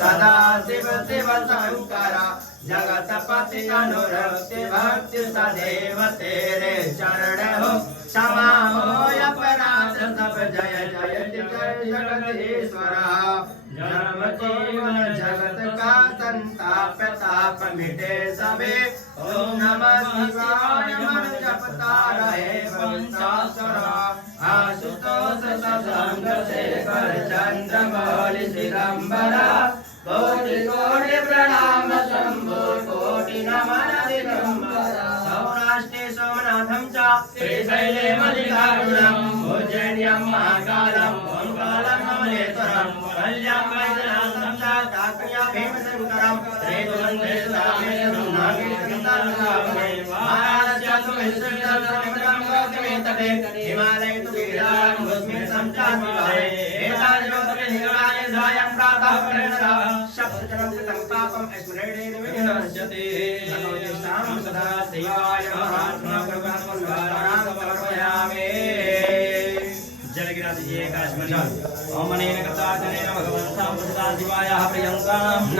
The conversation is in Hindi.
सदा शिव शिव शंकर जगतपति अनुरक्ति भक्ति सदैव तेरे चरण हो क्षमा हो अपराध सब जय जय जगदीश्वरा जन्म जीवन जगत का संताप ताप मिटे सबे ओम नमः शिवाय मन जपता रहे वंशासुरा आशुतोष सत्संग शेखर चंद्रमौलि दिगंबरा कोटि कोटि प्रणाम शंभो कोटि नमन दिगंबरा सौराष्ट्रे सोमनाथं च श्रीशैले मल्लिकार्जुनम् उज्जैन्यं महाकालं ओंकारं कमलेश्वरं कल्यां वैद्यनाथं च काकया भीमशंकरं श्रीधुवन्देश्वरामेश्वरं नागेन्द्रनाथावने महाराष्ट्रं विश्वविद्यालयं गौतमे तटे हिमालय तु गिरिराज भस्मे संचाशिवाय एताज्योतिरे हिमालय सायं प्रातः प्रणतः शब्दजनं कृतं पापं स्मरणेन विनश्यते नमोऽस्तां सदा शिवाय महात्मा कृपास्मरणं समर्पयामि जल गिरा दीजिए काश्मीर ओम अनेन कथाजनेन भगवन्तं सदा शिवाय प्रियंकां